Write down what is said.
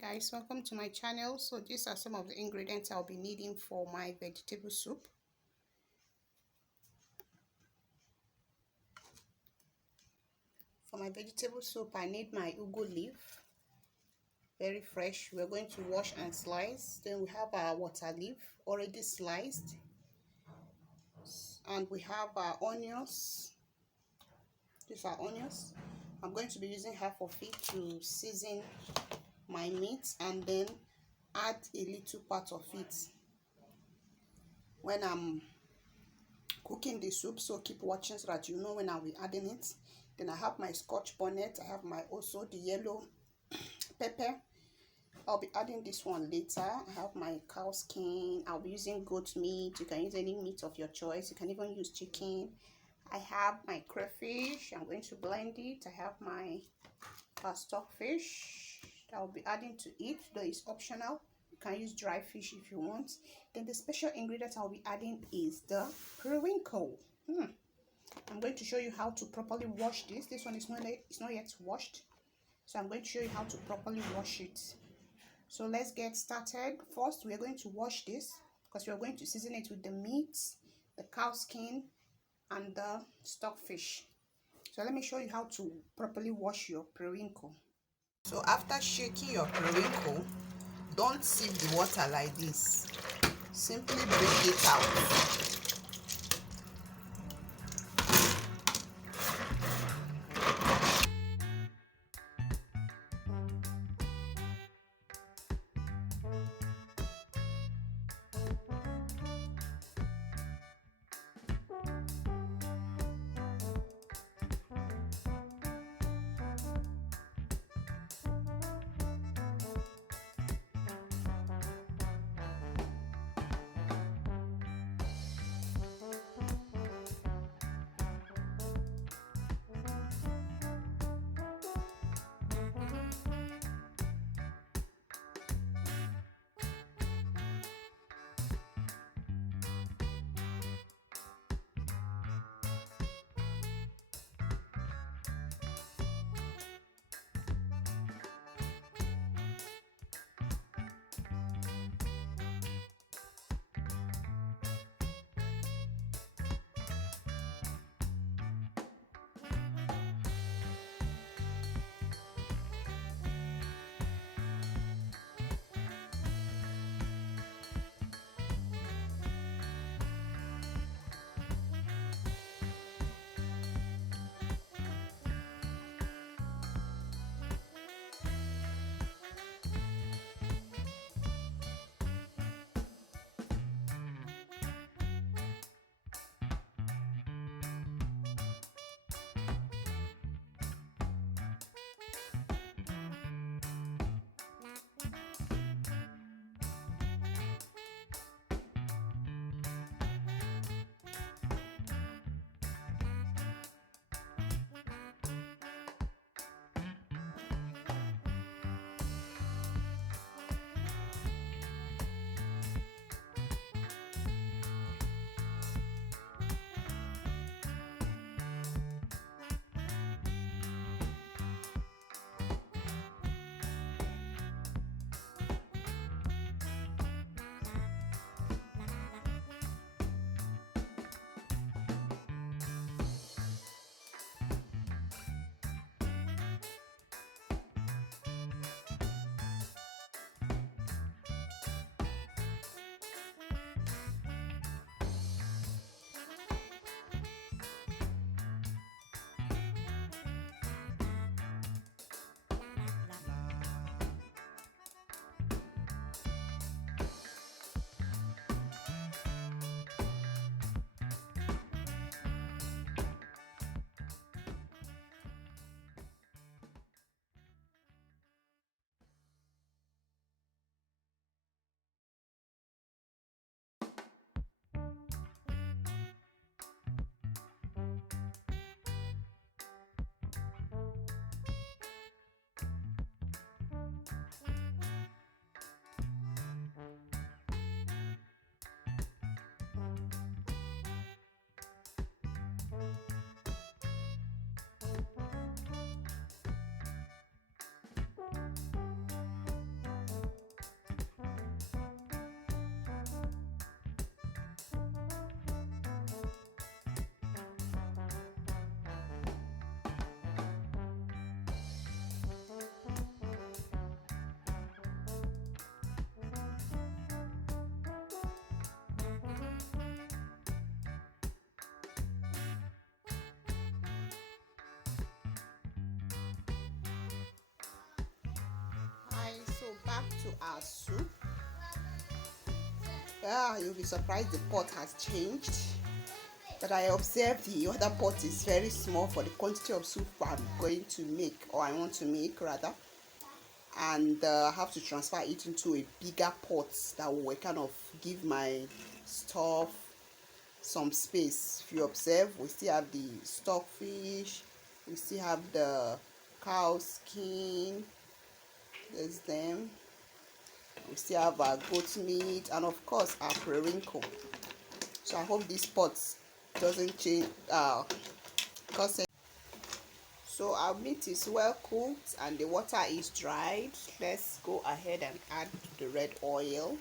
Guys, welcome to my channel. So these are some of the ingredients I'll be needing for my vegetable soup. For my vegetable soup, I need my ugu leaf, very fresh. We're going to wash and slice. Then we have our water leaf already sliced, and we have our onions. These are onions. I'm going to be using half of it to season my meat and then add a little part of it when I'm cooking the soup, so keep watching so that you know when I'll be adding it. Then I have my scotch bonnet. I have my also the yellow pepper. I'll be adding this one later. I have my cow skin. I'll be using goat meat. You can use any meat of your choice. You can even use chicken. I have my crayfish. I'm going to blend it. I have my stockfish that I'll be adding to it, though it's optional. You can use dry fish if you want. Then the special ingredient I'll be adding is the periwinkle. I'm going to show you how to properly wash this. This one is not yet washed, so I'm going to show you how to properly wash it. So let's get started. First, we are going to wash this because we are going to season it with the meat, the cow skin, and the stockfish. So let me show you how to properly wash your periwinkle. So after shaking your periwinkle, don't sieve the water like this. Simply bring it out. So back to our soup. You'll be surprised the pot has changed, but I observed the other pot is very small for the quantity of soup I'm going to make, or I want to make rather, and I have to transfer it into a bigger pot that will kind of give my stuff some space. If you observe, we still have the stockfish, we still have the cow skin, there's them, we still have our goat meat, and of course our periwinkle. So I hope this pot doesn't change so our meat is well cooked and the water is dried. Let's go ahead and add the red oil.